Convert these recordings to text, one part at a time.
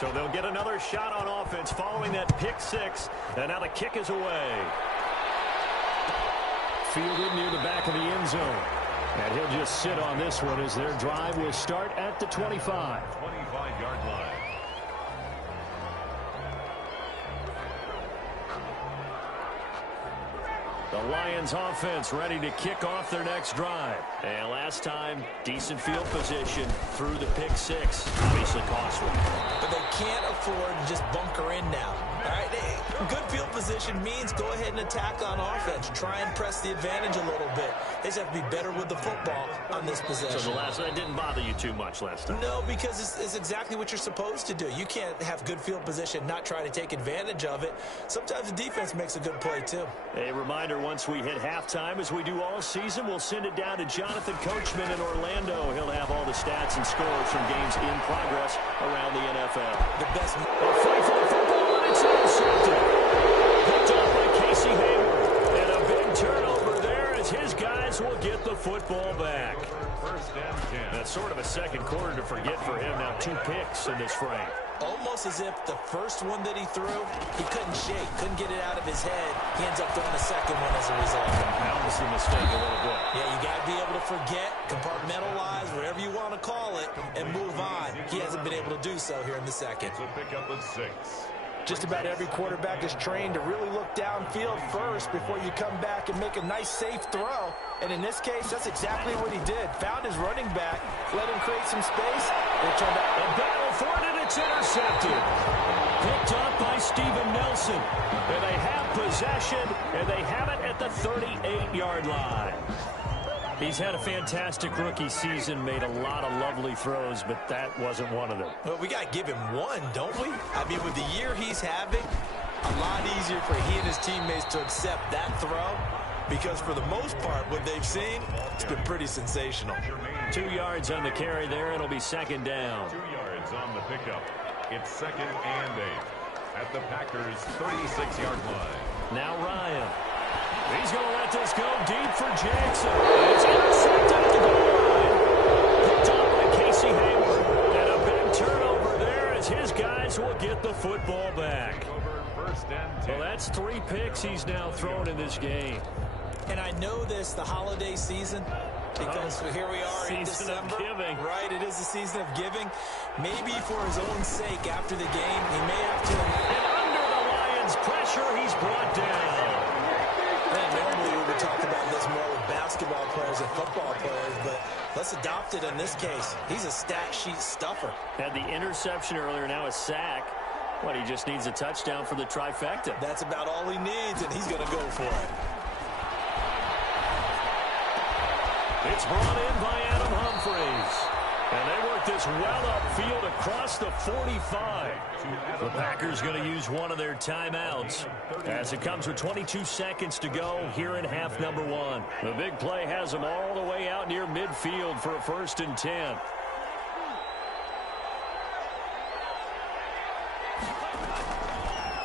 So they'll get another shot on offense following that pick six. And now the kick is away. Fielded near the back of the end zone. And he'll just sit on this one as their drive will start at the 25. 25-yard line. The Lions offense ready to kick off their next drive. And last time, decent field position through the pick six. Obviously costly. But they can't afford to just bunker in now. All right, good field position means go ahead and attack on offense. Try and press the advantage a little bit. They just have to be better with the football on this possession. So that didn't bother you too much last time? No, because it's exactly what you're supposed to do. You can't have good field position, not try to take advantage of it. Sometimes the defense makes a good play, too. A reminder, once we hit halftime, as we do all season, we'll send it down to Jonathan Coachman in Orlando. He'll have all the stats and scores from games in progress around the NFL. The best. A fight for the football, and it's intercepted. Picked off by Casey Hayward. And a big turnover there as his guys will get the football back. That's sort of a second quarter to forget for him. Now 2 picks in this frame. Almost as if the first one that he threw, he couldn't shake, couldn't get it out of his head. He ends up throwing a second one as a result. Compounds the mistake a little bit. Yeah, you got to be able to forget, compartmentalize, whatever you want to call it, and move on. He hasn't been able to do so here in the second. So pick up a 6. Just about every quarterback is trained to really look downfield first before you come back and make a nice, safe throw. And in this case, that's exactly what he did. Found his running back, let him create some space, and it turned out a battle for it, and it's intercepted. Picked up by Steven Nelson. And they have possession, and they have it at the 38-yard line. He's had a fantastic rookie season, made a lot of lovely throws, but that wasn't one of them. Well, we got to give him one, don't we? I mean, with the year he's having, a lot easier for he and his teammates to accept that throw, because for the most part, what they've seen, it's been pretty sensational. 2 yards on the carry there. It'll be second down. 2 yards on the pickup. It's 2nd and 8 at the Packers' 36-yard line. Now Ryan. He's going to let this go deep for Jackson. It's intercepted at the goal line. Picked up by Casey Hayward. And a big turnover there as his guys will get the football back. Well, that's 3 picks he's now thrown in this game. And I know this, the holiday season, because here we are in December. Season of giving. Right, it is the season of giving. Maybe for his own sake after the game, he may have to. And under the Lions' pressure, he's brought down. Normally we would talk about this more with basketball players and football players, but let's adopt it in this case. He's a stat sheet stuffer. Had the interception earlier, now a sack. What, he just needs a touchdown for the trifecta. That's about all he needs, and he's going to go for it. It's brought in by Adam Humphries. And they work this well upfield across the 45. The Packers going to use one of their timeouts as it comes with 22 seconds to go here in half number 1. The big play has them all the way out near midfield for a 1st and 10.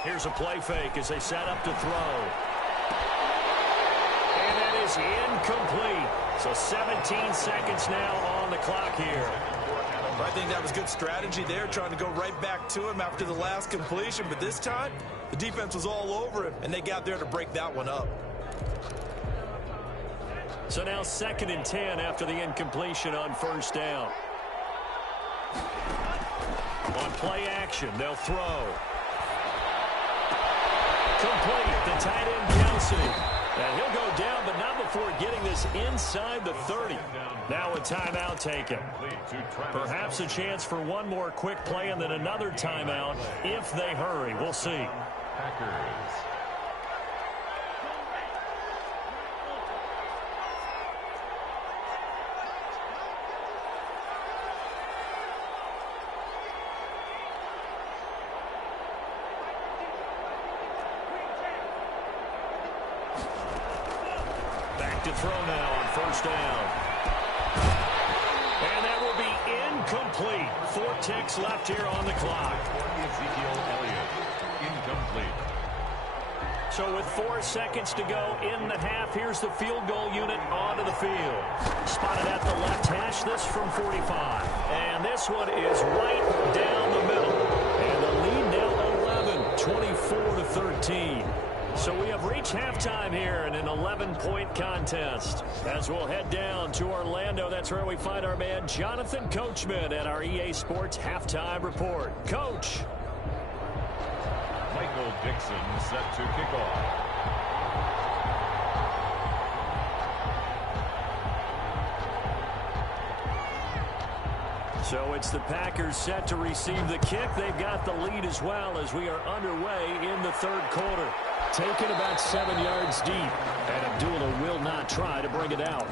Here's a play fake as they set up to throw. And that is incomplete. So 17 seconds now on the clock here. I think that was good strategy there, trying to go right back to him after the last completion. But this time, the defense was all over him, and they got there to break that one up. So now 2nd and 10 after the incompletion on 1st down. On play action, they'll throw. Complete. The tight end Kelsey. And he'll go down, but not before getting this inside the 30. Now a timeout taken. Perhaps a chance for one more quick play and then another timeout if they hurry. We'll see. Packers. To throw now on 1st down. And that will be incomplete. 4 ticks left here on the clock. Ezekiel Elliott, incomplete. So with 4 seconds to go in the half, here's the field goal unit onto the field. Spotted at the left hash, this from 45. And this one is right down the middle. 14. So we have reached halftime here in an 11-point contest. As we'll head down to Orlando, that's where we find our man Jonathan Coachman at our EA Sports Halftime Report. Coach. Michael Dixon set to kick off. So it's the Packers set to receive the kick. They've got the lead as well as we are underway in the third quarter. Taken about 7 yards deep, and Abdullah will not try to bring it out.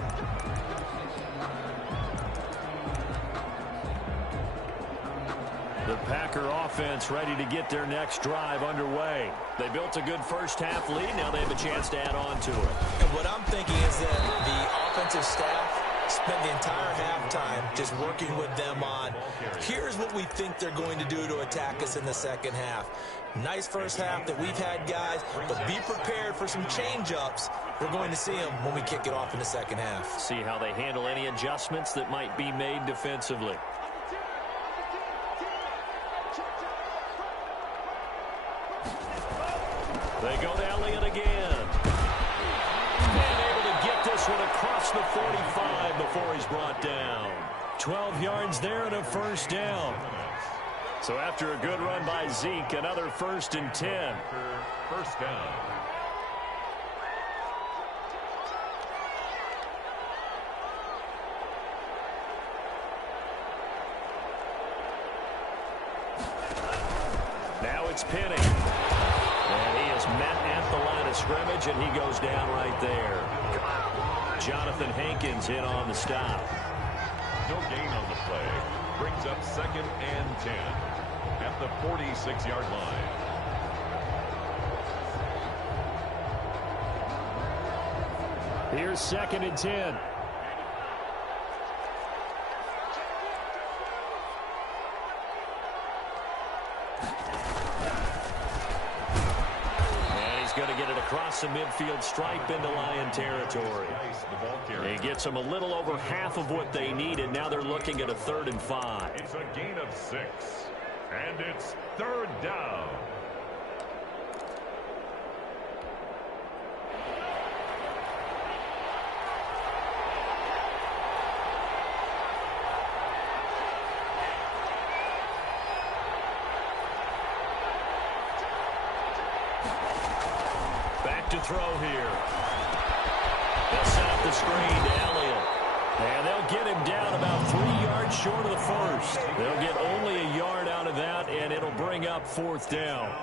The Packer offense ready to get their next drive underway. They built a good first-half lead. Now they have a chance to add on to it. And what I'm thinking is that the offensive staff spent the entire halftime just working with them on, here's what we think they're going to do to attack us in the second half. Nice first half that we've had, guys, but be prepared for some change-ups. We're going to see them when we kick it off in the second half. See how they handle any adjustments that might be made defensively. They go to Elliott again. And able to get this one across the 45 before he's brought down. 12 yards there and a first down. So after a good run by Zeke, another 1st and 10. First down. Now it's Penny. And he is met at the line of scrimmage, and he goes down right there. Jonathan Hankins in on the stop. No gain on the play. Brings up 2nd and 10 at the 46-yard line. Here's 2nd and 10. Going to get it across the midfield stripe into Lion territory. He gets them a little over half of what they needed. Now they're looking at a 3rd and 5. It's a gain of 6, and it's 3rd down. To throw here. They'll set up the screen to Elliott. And they'll get him down about 3 yards short of the first. They'll get only a yard out of that, and it'll bring up 4th down.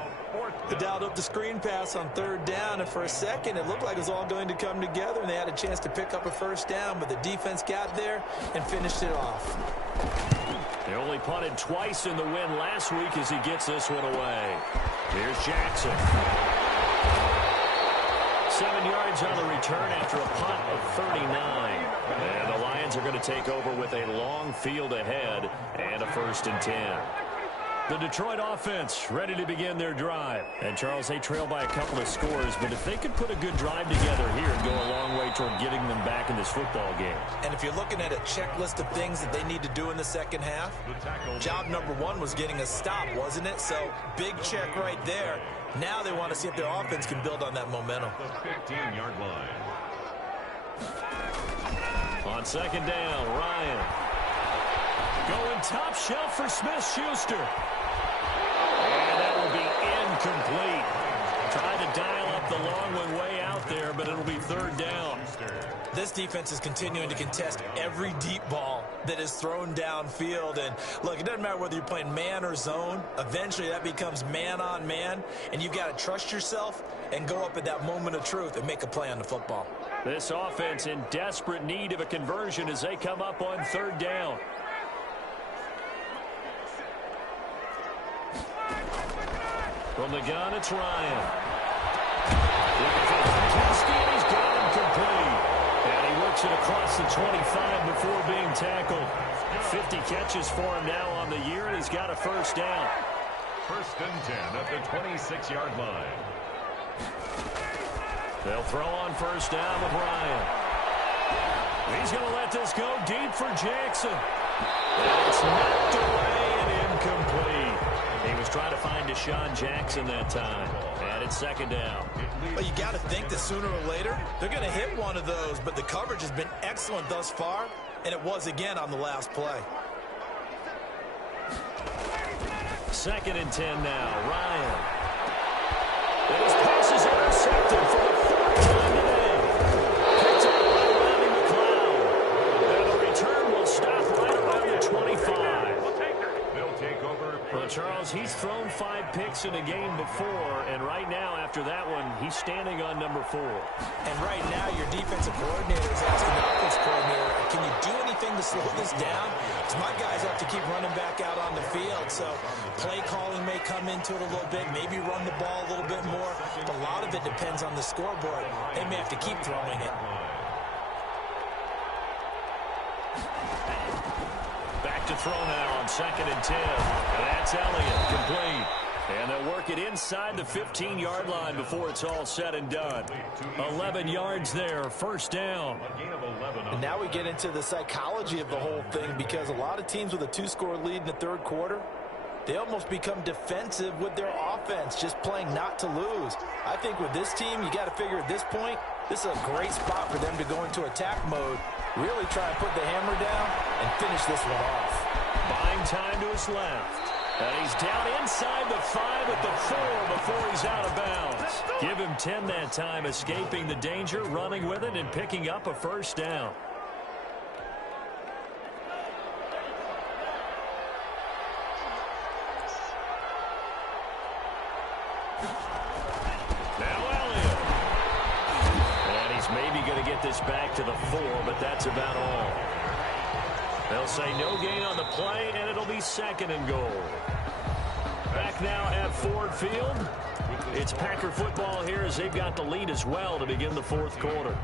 They dialed up the screen pass on 3rd down, and for a second it looked like it was all going to come together, and they had a chance to pick up a first down, but the defense got there and finished it off. They only punted twice in the win last week as he gets this one away. Here's Jackson. 7 yards on the return after a punt of 39. And the Lions are going to take over with a long field ahead and a 1st and 10. The Detroit offense ready to begin their drive. And, Charles, they trail by a couple of scores, but if they could put a good drive together here and go a long way toward getting them back in this football game. And if you're looking at a checklist of things that they need to do in the second half, job number 1 was getting a stop, wasn't it? So, big check right there. Now they want to see if their offense can build on that momentum. The 15-yard line. On 2nd down, Ryan. Going top shelf for Smith-Schuster. And that will be incomplete. Tried to dial up the long one way out there, but it'll be 3rd down. This defense is continuing to contest every deep ball that is thrown downfield. And, look, it doesn't matter whether you're playing man or zone. Eventually, that becomes man-on-man, and you've got to trust yourself and go up at that moment of truth and make a play on the football. This offense in desperate need of a conversion as they come up on 3rd down. From the gun, it's Ryan. Looking for Gronkowski, and he's got him complete. And he works it across the 25 before being tackled. 50 catches for him now on the year, and he's got a 1st down. 1st and 10 at the 26-yard line. They'll throw on 1st down with Ryan. He's going to let this go deep for Jackson. And it's knocked away and incomplete. He was trying to find a Deshaun Jackson that time. And it's second down. Well, you got to think that sooner or later, they're going to hit one of those. But the coverage has been excellent thus far, and it was again on the last play. Second and 10 now. Ryan. And his pass is intercepted for the fourth time today. Picked up by Rodney McLeod. And the return will stop right around the 25. They'll take over. Well, Charles, he's thrown 5 picks in a game before, and right now, after that one, he's standing on number 4. And right now, your defensive coordinator is asking the offense coordinator, can you do anything to slow this down? Because my guys have to keep running back out on the field, so play calling may come into it a little bit, maybe run the ball a little bit more, but a lot of it depends on the scoreboard. They may have to keep throwing it. Back to throw now on second and 10. And that's Elliott, complete. And they'll work it inside the 15-yard line before it's all said and done. 11 yards there, first down. And now we get into the psychology of the whole thing, because a lot of teams with a 2-score lead in the third quarter, they almost become defensive with their offense, just playing not to lose. I think with this team, you got to figure at this point, this is a great spot for them to go into attack mode, really try and put the hammer down and finish this one off. Buying time to his left. And he's down inside the 5 at the 4 before he's out of bounds. Give him 10 that time, escaping the danger, running with it, and picking up a first down. Now Elliott. And he's maybe going to get this back to the 4, but that's about all. They'll say no gain on the play, and it'll be second and goal. Back now at Ford Field. It's Packer football here as they've got the lead as well to begin the fourth quarter.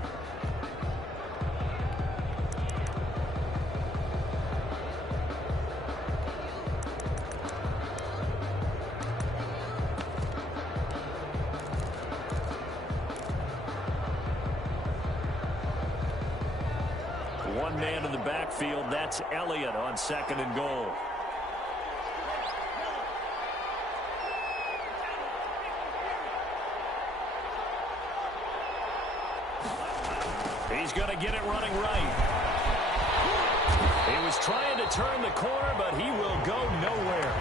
One man in the backfield, that's Elliott on second and goal. He's going to get it running right. He was trying to turn the corner, but he will go nowhere.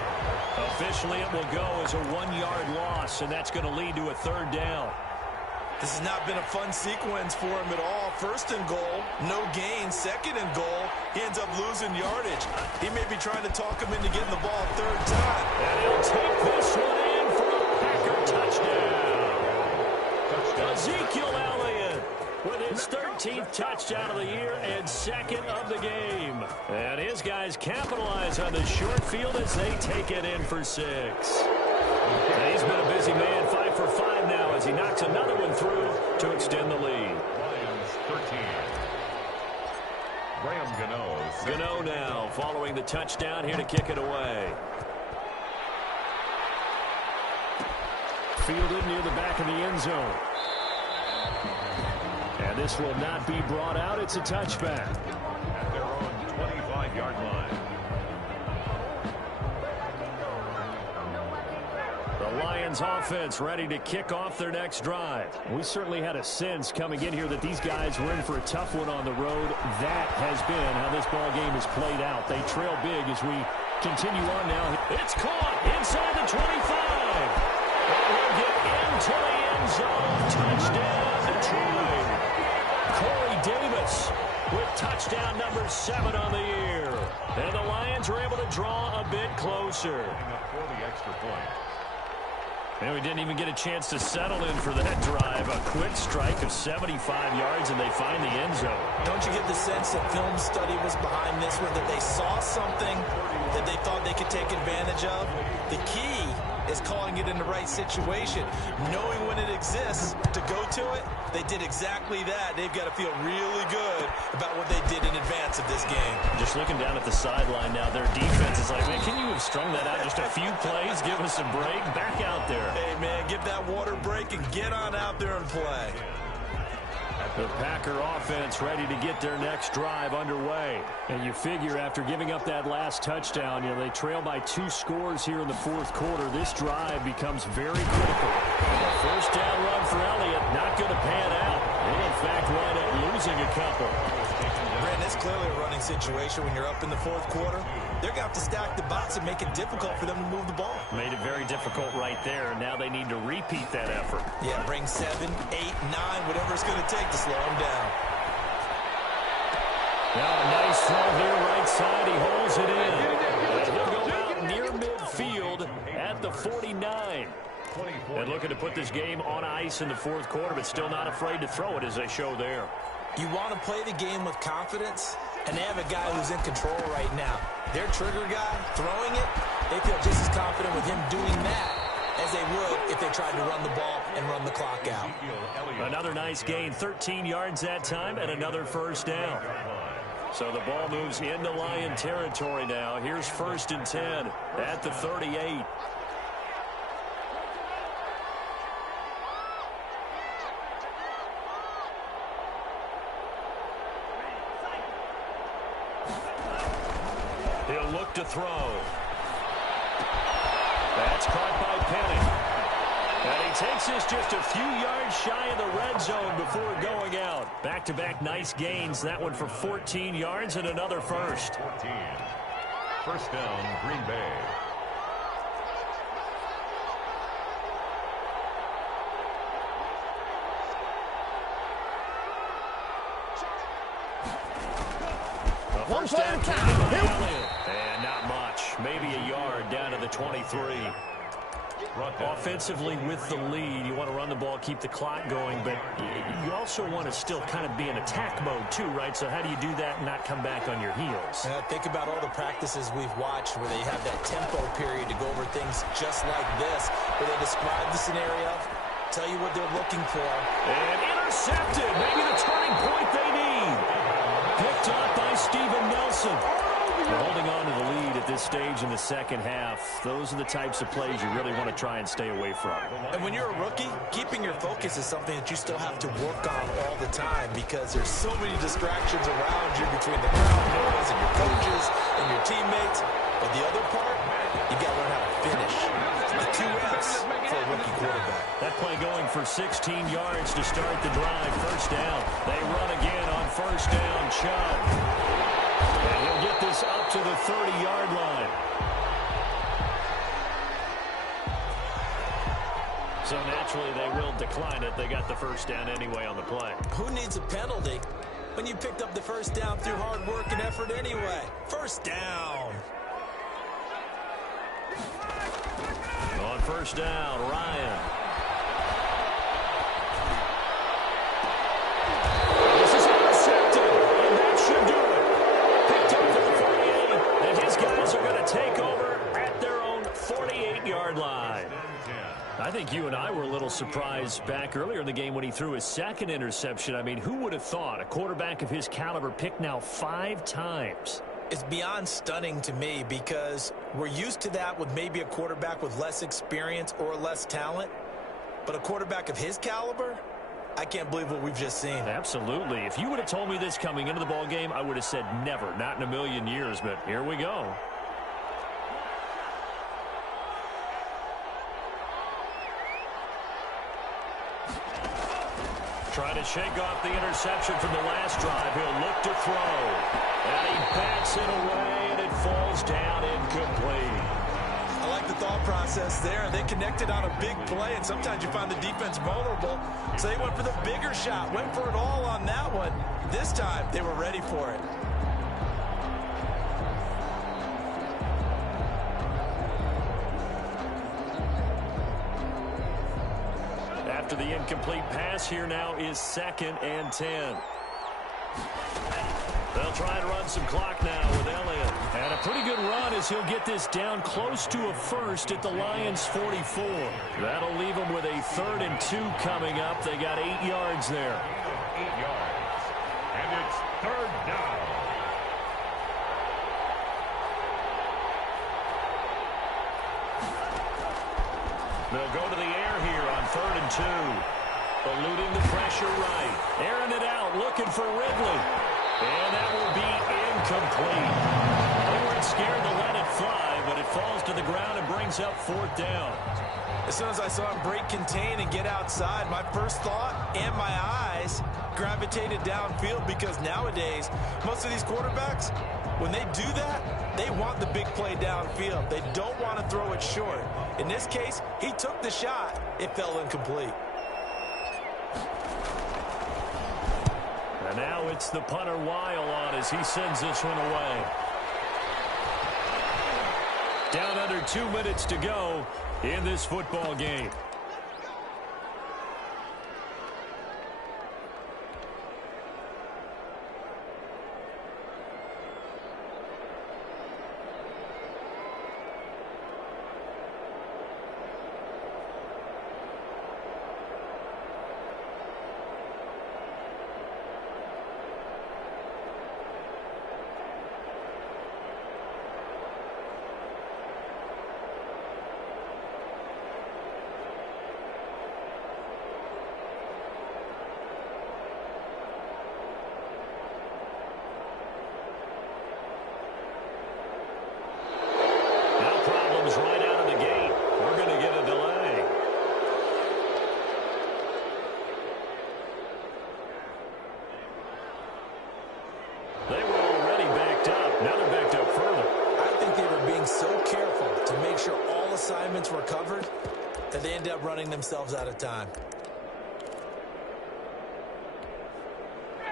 Officially, it will go as a 1-yard loss, and that's going to lead to a third down. This has not been a fun sequence for him at all. First and goal, no gain. Second and goal, he ends up losing yardage. He may be trying to talk him into getting the ball third time. And he'll take this one in for a Packer touchdown. Ezekiel Elliott with his 13th touchdown of the year and second of the game. And his guys capitalize on the short field as they take it in for 6. And he's been a busy man, 5 for 5 now as he knocks another one through to extend the lead. Lions 13. Graham Gano. Gano now following the touchdown here to kick it away. Fielded near the back of the end zone. And this will not be brought out. It's a touchback. At their own 25-yard line. The Lions offense ready to kick off their next drive. We certainly had a sense coming in here that these guys were in for a tough one on the road. That has been how this ball game has played out. They trail big as we continue on now. It's caught inside the 25. And he'll get into the end zone. Touchdown Detroit. Corey Davis with touchdown number 7 on the year. And the Lions are able to draw a bit closer. For the extra point. And we didn't even get a chance to settle in for that drive. A quick strike of 75 yards, and they find the end zone. Don't you get the sense that film study was behind this one, that they saw something that they thought they could take advantage of? The key is calling it in the right situation, knowing when it exists to go to it. They did exactly that. They've got to feel really good about what they did in advance of this game. Just looking down at the sideline now, their defense is like, man, can you have strung that out just a few plays? Give us a break. Back out there. Hey, man, give that water break and get on out there and play. At The Packer offense ready to get their next drive underway. And you figure after giving up that last touchdown, they trail by 2 scores here in the fourth quarter. This drive becomes very critical. A first down run for Elliott, not going to pan out. They, in fact, wind up losing a couple. Brandon, it's clearly a running situation when you're up in the fourth quarter. They're going to have to stack the box and make it difficult for them to move the ball. Made it very difficult right there. Now they need to repeat that effort. Yeah, bring 7, 8, 9, whatever it's going to take to slow them down. Now a nice throw here right side. He holds it in. And he'll go out near midfield at the 49. And looking to put this game on ice in the fourth quarter, but still not afraid to throw it as they show there. You want to play the game with confidence, and they have a guy who's in control right now. Their trigger guy, throwing it, they feel just as confident with him doing that as they would if they tried to run the ball and run the clock out. Another nice gain, 13 yards that time, and another first down. So the ball moves into Lion territory now. Here's 1st and 10 at the 38. He'll look to throw. That's caught by Penny. And he takes this just a few yards shy of the red zone before going out. Back-to-back nice gains. That one for 14 yards and another first. 14. First down, Green Bay. One play at a time. And not much. Maybe a yard down to the 23. Offensively with the lead, you want to run the ball, keep the clock going, but you also want to still kind of be in attack mode too, right? So how do you do that and not come back on your heels? Think about all the practices we've watched where they have that tempo period to go over things just like this, where they describe the scenario, tell you what they're looking for. And intercepted. Maybe the turning point they need. Picked up by Steven Nelson. They're holding on to the lead at this stage in the second half. Those are the types of plays you really want to try and stay away from. And when you're a rookie, keeping your focus is something that you still have to work on all the time because there's so many distractions around you between the crowd noise and your coaches and your teammates. But the other part, you got to learn how to finish. The 2 F's for a rookie quarterback. That play going for 16 yards to start the drive. First down. They run again on first down. Chubb. And he'll get this up to the 30-yard line. So naturally they will decline it. They got the first down anyway on the play. Who needs a penalty when you picked up the first down through hard work and effort anyway? First down. On first down, Ryan. This is intercepted, and that should do it. Picked up for the 48, and his guys are going to take over at their own 48-yard line. I think you and I were a little surprised back earlier in the game when he threw his second interception. I mean, who would have thought a quarterback of his caliber picked now 5 times? It's beyond stunning to me because we're used to that with maybe a quarterback with less experience or less talent. But a quarterback of his caliber, I can't believe what we've just seen. Absolutely. If you would have told me this coming into the ball game, I would have said never, not in a million years. But here we go. Trying to shake off the interception from the last drive. He'll look to throw. And he backs it away, and it falls down incomplete. I like the thought process there. They connected on a big play, and sometimes you find the defense vulnerable. So they went for the bigger shot, went for it all on that one. This time, they were ready for it. After the incomplete pass, here now is 2nd and 10. They'll try and run some clock now with Elliott. And a pretty good run as he'll get this down close to a first at the Lions' 44. That'll leave them with a 3rd and 2 coming up. They got 8 yards there. 8 yards. And it's 3rd down. They'll go to the air here on 3rd and 2. Eluding the pressure right. Airing it out, looking for Ridley. And that will be incomplete. They weren't scared to let it fly, but it falls to the ground and brings up fourth down. As soon as I saw him break contain and get outside, my first thought and my eyes gravitated downfield, because nowadays, most of these quarterbacks, when they do that, they want the big play downfield. They don't want to throw it short. In this case, he took the shot. It fell incomplete. And now it's the punter Weil on as he sends this one away. Down under 2 minutes to go in this football game. Right out of the gate. We're going to get a delay. They were already backed up. Now they're backed up further. I think they were being so careful to make sure all assignments were covered that they ended up running themselves out of time.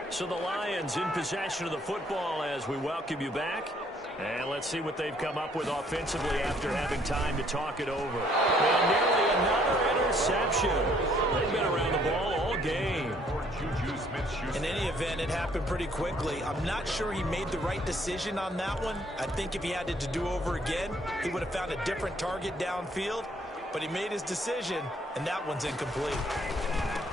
So the Lions in possession of the football as we welcome you back. And let's see what they've come up with offensively after having time to talk it over. And nearly another interception. They've been around the ball all game. In any event, it happened pretty quickly. I'm not sure he made the right decision on that one. I think if he had it to do over again, he would have found a different target downfield. But he made his decision, and that one's incomplete.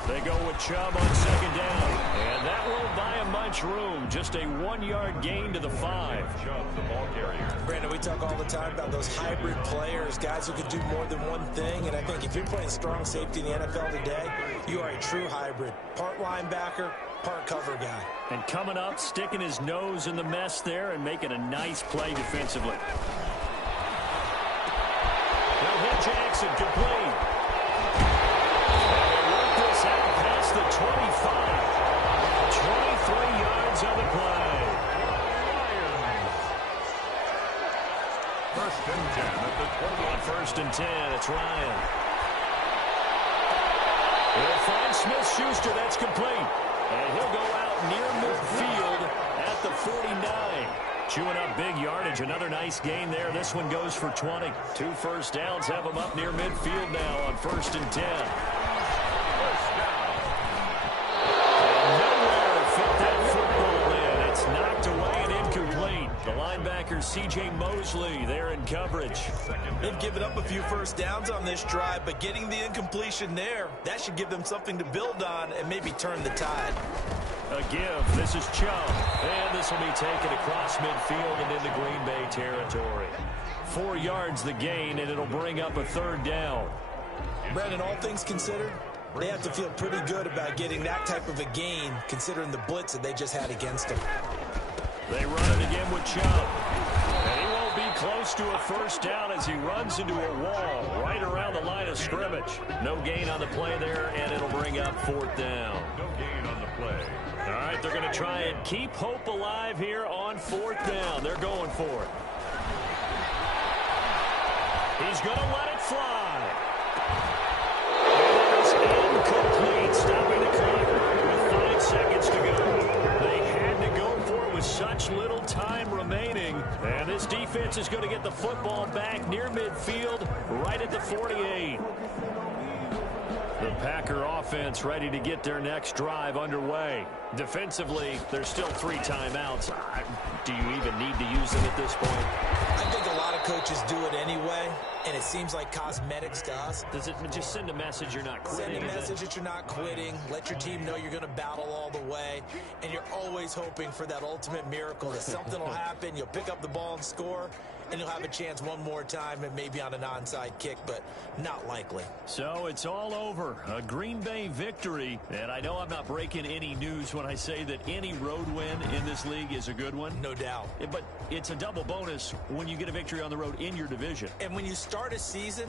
They go with Chubb on second down. And that won't buy him much room. Just a 1-yard gain to the 5. Chubb, the ball carrier. Brandon, we talk all the time about those hybrid players, guys who can do more than one thing. And I think if you're playing strong safety in the NFL today, you are a true hybrid. Part linebacker, part cover guy. And coming up, sticking his nose in the mess there and making a nice play defensively. They'll hit Jackson, complete. Past the 25. 23 yards on the play. First and 10 at the 20. On first and 10, it's Ryan. They'll find Smith-Schuster. That's complete. And he'll go out near midfield at the 49. Chewing up big yardage. Another nice gain there. This one goes for 20. 2 first downs have him up near midfield now on first and 10. The linebacker, C.J. Mosley, there in coverage. They've given up a few first downs on this drive, but getting the incompletion there, that should give them something to build on and maybe turn the tide. A give. This is Chubb. And this will be taken across midfield and into Green Bay territory. 4 yards the gain, and it'll bring up a third down. Brandon, all things considered, they have to feel pretty good about getting that type of a gain, considering the blitz that they just had against them. They run it again with Chubb. And he won't be close to a first down as he runs into a wall right around the line of scrimmage. No gain on the play there, and it'll bring up fourth down. No gain on the play. All right, they're going to try and keep hope alive here on fourth down. They're going for it. He's going to let it fly. It is incomplete, stopping the clock with 5 seconds to go. They had to go for it with such little time remaining. And this defense is going to get the football back near midfield, right at the 48. The Packer offense ready to get their next drive underway. Defensively, there's still 3 timeouts. Do you even need to use them at this point? I think a lot of coaches do it anyway, and it seems like cosmetics to us. Does it just send a message you're not quitting? Send a message that you're not quitting. Let your team know you're going to battle all the way, and you're always hoping for that ultimate miracle, that something will happen, you'll pick up the ball and score. and he'll have a chance one more time and maybe on an onside kick, but not likely. So it's all over. A Green Bay victory. And I know I'm not breaking any news when I say that any road win in this league is a good one. No doubt. But it's a double bonus when you get a victory on the road in your division. And when you start a season,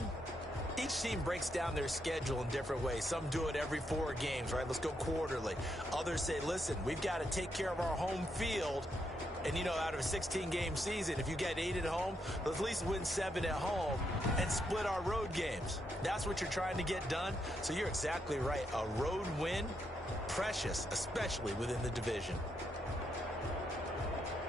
each team breaks down their schedule in different ways. Some do it every 4 games, right? Let's go quarterly. Others say, listen, we've got to take care of our home field. And, you know, out of a 16-game season, if you get 8 at home, let's at least win 7 at home and split our road games. That's what you're trying to get done. So you're exactly right. A road win, precious, especially within the division.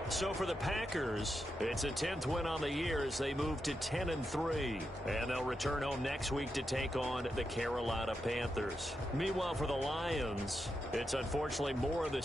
So for the Packers, it's a 10th win on the year as they move to 10-3. And they'll return home next week to take on the Carolina Panthers. Meanwhile, for the Lions, it's unfortunately more of the